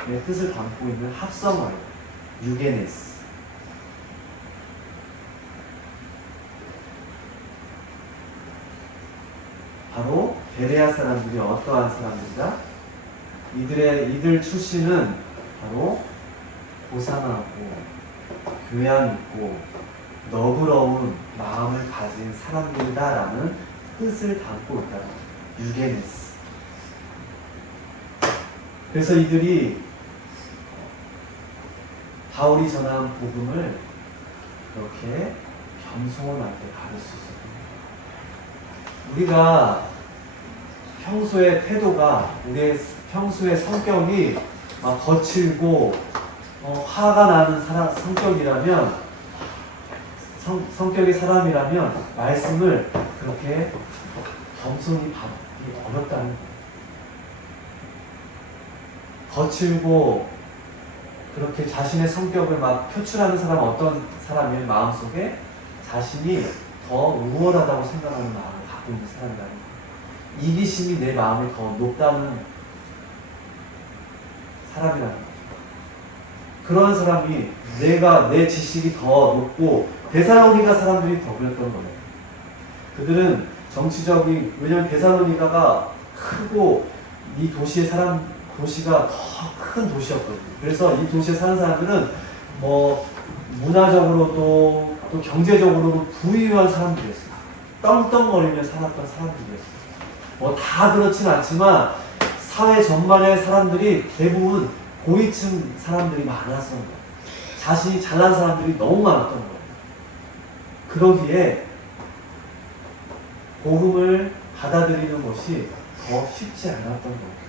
의 뜻을 담고 있는 합성어예요. 유게네스. 바로 베레아 사람들이 어떠한 사람들이다? 이들 출신은 바로 고상하고 교양 있고 너그러운 마음을 가진 사람들이다라는 뜻을 담고 있다. 유게네스. 그래서 이들이 바울이 전한 복음을 그렇게 겸손하게 가르칠 수 있었습니다. 우리가 평소의 태도가, 우리의 평소의 성격이 막 거칠고 화가 나는 성격이라면, 성격의 사람이라면 말씀을 그렇게 겸손히 받기 어렵다는 거예요. 거칠고 그렇게 자신의 성격을 막 표출하는 사람은 어떤 사람의 마음속에 자신이 더 우월하다고 생각하는 마음을 갖고 있는 사람이라는 거예요. 이기심이 내 마음에 더 높다는 사람이라는 거예요. 그런 사람이 내 지식이 더 높고, 데살로니가 사람들이 더 그랬던 거예요. 그들은 정치적인, 왜냐하면 데살로니가가 크고 이 도시가 더 큰 도시였거든요. 그래서 이 도시에 사는 사람들은 문화적으로도 또 경제적으로도 부유한 사람들이었어요. 떵떵거리며 살았던 사람들이었어요. 다 그렇진 않지만 사회 전반의 사람들이 대부분 고위층 사람들이 많았던 거예요. 자신이 잘난 사람들이 너무 많았던 거예요. 그러기에 복음을 받아들이는 것이 더 쉽지 않았던 거예요.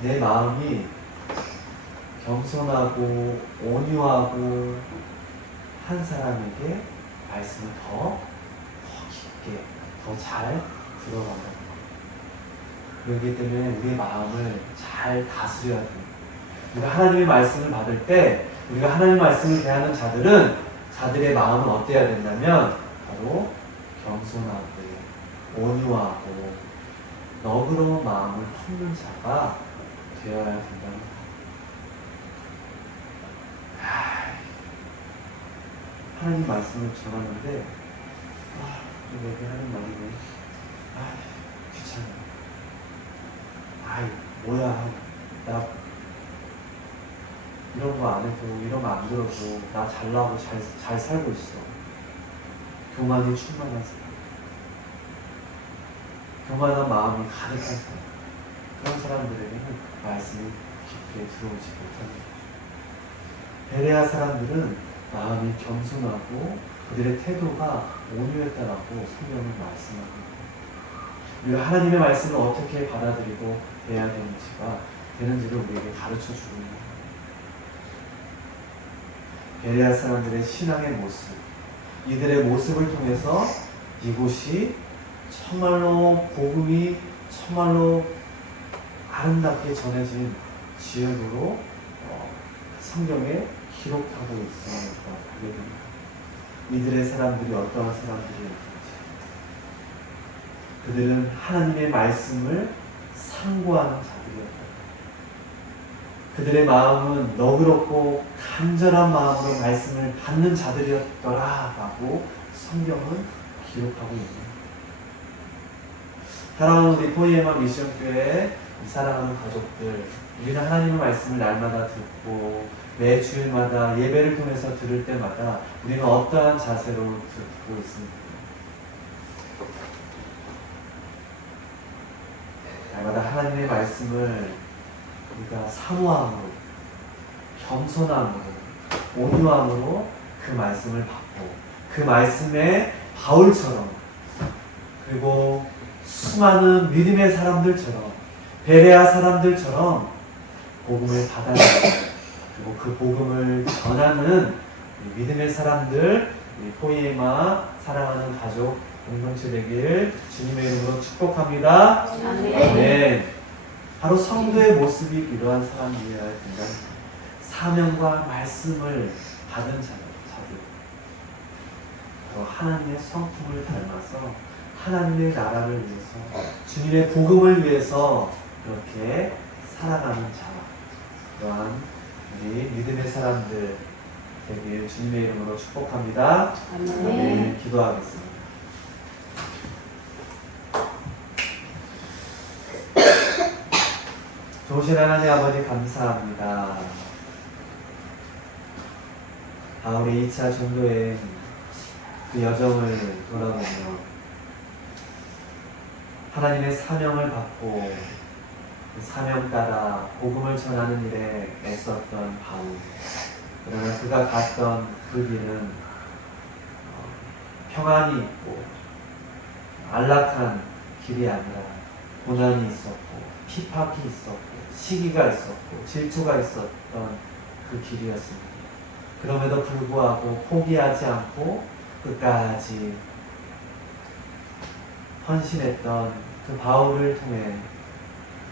내 마음이 겸손하고 온유하고 한 사람에게 말씀을 더 깊게, 더 잘 들어간다는 거예요. 그렇기 때문에 우리의 마음을 잘 다스려야 됩니다. 우리가 하나님의 말씀을 받을 때, 우리가 하나님의 말씀을 대하는 자들의 마음은 어때야 된다면 바로 겸손하고 온유하고 너그러운 마음을 품는 자가 되어야 된다는 거예요. 하나님 말씀을 전하는데 내게 하는 말이네. 귀찮아. 뭐야, 나 이런 거 안 해도, 이런 거 안 들어도 나 잘나고 잘 살고 있어. 교만이 충만한 사람, 교만한 마음이 가득한 사람, 그런 사람들에게는 말씀이 깊게 들어오지 못합니다. 베레아 사람들은 마음이 겸손하고 그들의 태도가 온유했다라고 성경은 말씀합니다. 우리가 하나님의 말씀을 어떻게 받아들이고 대해야 되는지를 우리에게 가르쳐 주고 있는 거예요. 베레아 사람들의 신앙의 모습, 이들의 모습을 통해서 이곳이 정말로 복음이 정말로 아름답게 전해진 지역으로 성경에 기록하고 있음을 보게 됩니다. 이들의 사람들이 어떠한 사람들이었는지, 그들은 하나님의 말씀을 상고하는 자들이었다. 그들의 마음은 너그럽고 간절한 마음으로 말씀을 받는 자들이었더라라고 성경은 기록하고 있습니다. 사랑하는 우리 포이에마 미션교회 사랑하는 가족들, 우리는 하나님의 말씀을 날마다 듣고 매 주일마다 예배를 통해서 들을 때마다 우리는 어떠한 자세로 듣고 있습니까? 날마다 하나님의 말씀을 우리가 사모함으로, 겸손함으로, 온유함으로 그 말씀을 받고 그 말씀에 바울처럼, 그리고 수많은 믿음의 사람들처럼, 베레아 사람들처럼 복음을 받아들이고, 그리고 그 복음을 전하는 믿음의 사람들, 포이에마 사랑하는 가족 공동체 되길 주님의 이름으로 축복합니다. 아멘. 바로 성도의 모습이 이러한 사람이어야 된다. 사명과 말씀을 받은 자들, 바로 하나님의 성품을 닮아서 하나님의 나라를 위해서, 주님의 복음을 위해서 그렇게 살아가는 자, 또한 우리 믿음의 사람들 되길 주님의 이름으로 축복합니다. 아멘. 기도하겠습니다. 좋으신 하나님 아버지 감사합니다. 바울의 2차 전도여행 그 여정을 돌아보며 하나님의 사명을 받고 그 사명 따라 복음을 전하는 일에 애썼던 바울. 그러나 그가 갔던 그 길은 평안이 있고 안락한 길이 아니라 고난이 있었고 핍박이 있었고 시기가 있었고 질투가 있었던 그 길이었습니다. 그럼에도 불구하고 포기하지 않고 끝까지 헌신했던 그 바울을 통해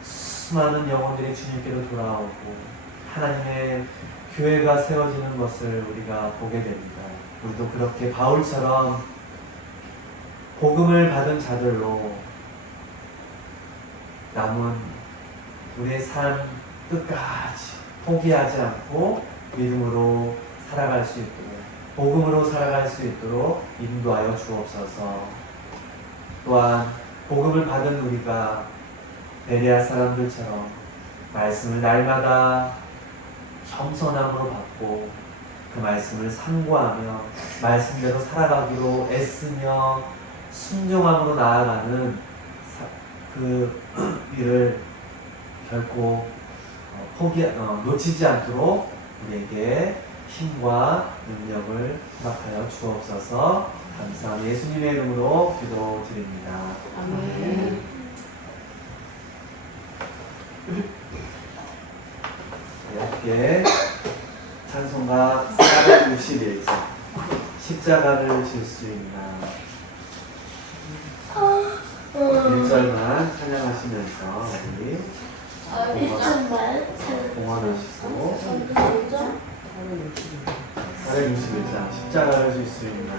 수많은 영혼들이 주님께로 돌아오고 하나님의 교회가 세워지는 것을 우리가 보게 됩니다. 우리도 그렇게 바울처럼 복음을 받은 자들로 남은 우리의 삶 끝까지 포기하지 않고 믿음으로 살아갈 수 있도록, 복음으로 살아갈 수 있도록 인도하여 주옵소서. 또한 복음을 받은 우리가 베레아 사람들처럼 말씀을 날마다 겸손함으로 받고 그 말씀을 상고하며 말씀대로 살아가기로 애쓰며 순종함으로 나아가는 그 일을 결코 놓치지 않도록 우리에게 힘과 능력을 허락하여 주옵소서. 감사합니다. 예수님의 이름으로 기도드립니다. 아멘. 함께 찬송가 461장 십자가를 질 수 있나 1절만 찬양하시면서 우리 공헌하시고 461장 십자가를 질 수 있나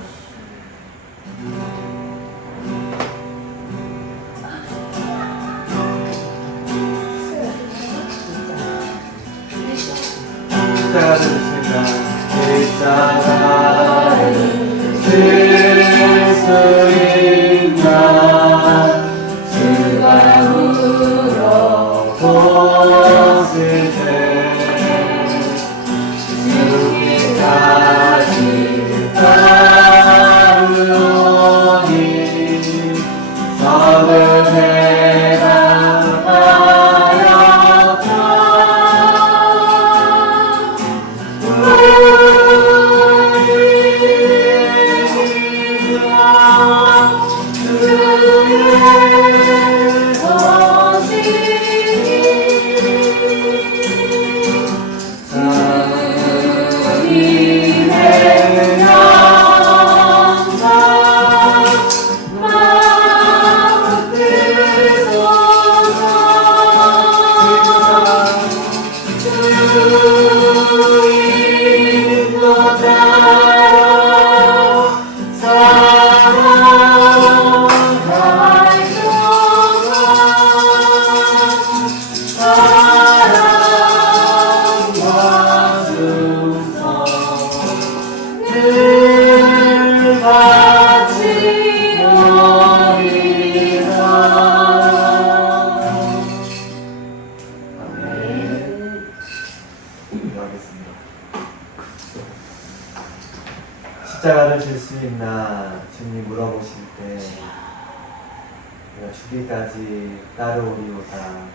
십자가를 지신다. 십자가를 질 수 있나 주가 물어보시되 주기까지 따르오 기도하겠습니다. 십자가를 질 수 있나 주님 물어보실 때 내가 죽기까지 따르오리오다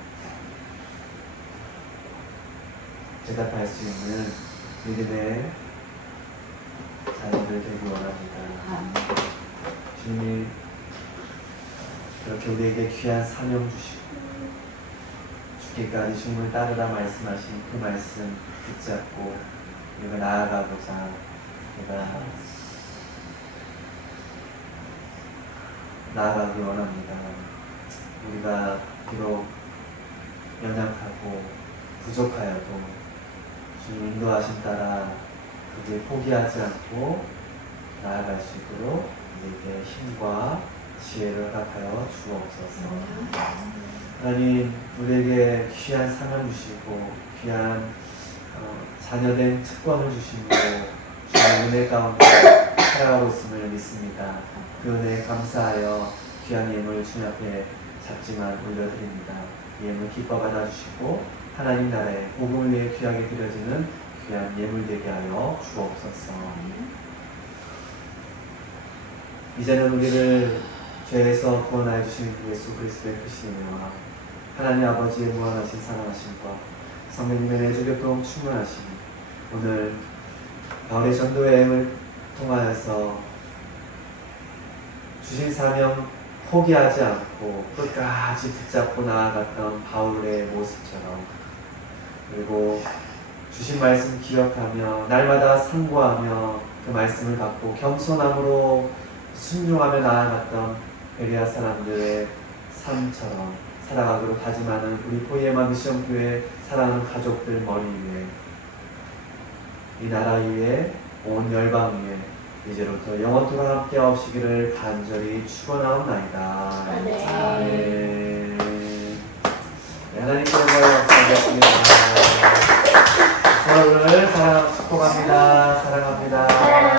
대답할 수 있는 믿음의 자녀들 되기 원합니다. 주님이 그렇게 우리에게 귀한 사명 주시고 죽기까지 주님을 따르라 말씀하신 그 말씀 붙잡고 우리가 나아가고자 우리가 나아가기 원합니다. 우리가 비록 연약하고 부족하여도 주님 인도하신 따라 그게 포기하지 않고 나아갈 수 있도록 우리에게 힘과 지혜를 허락하여 주옵소서. 하나님 우리에게 귀한 상을 주시고 귀한 자녀된 특권을 주시고 주의 은혜 가운데 살아가고 있음을 믿습니다. 그 은혜에 감사하여 귀한 예물 주님 앞에 작지만 올려드립니다. 예물 기뻐 받아주시고 하나님 나라의 복음을 위해 귀하게 드려지는 귀한 예물 되게 하여 주옵소서. 이제는 우리를 죄에서 구원하여 주신 예수 그리스도의 크신 은혜와 하나님 아버지의 무한하신 사랑하심과 성령님의 내주교통 충만하심 오늘 바울의 전도 여행을 통하여서 주신 사명 포기하지 않고 끝까지 붙잡고 나아갔던 바울의 모습처럼 그리고 주신 말씀 기억하며 날마다 상고하며 그 말씀을 받고 겸손함으로 순종하며 나아갔던 베레아 사람들의 삶처럼 살아가기로 다짐하는 우리 포이에마 미션교회 사랑하는 가족들 머리 위에 이 나라 위에 온 열방 위에 이제부터 영원토록 함께 하시기를 간절히 축원하옵나이다. 아멘. 하나님께 감사드립니다. 서로를 축복합니다. 사랑합니다.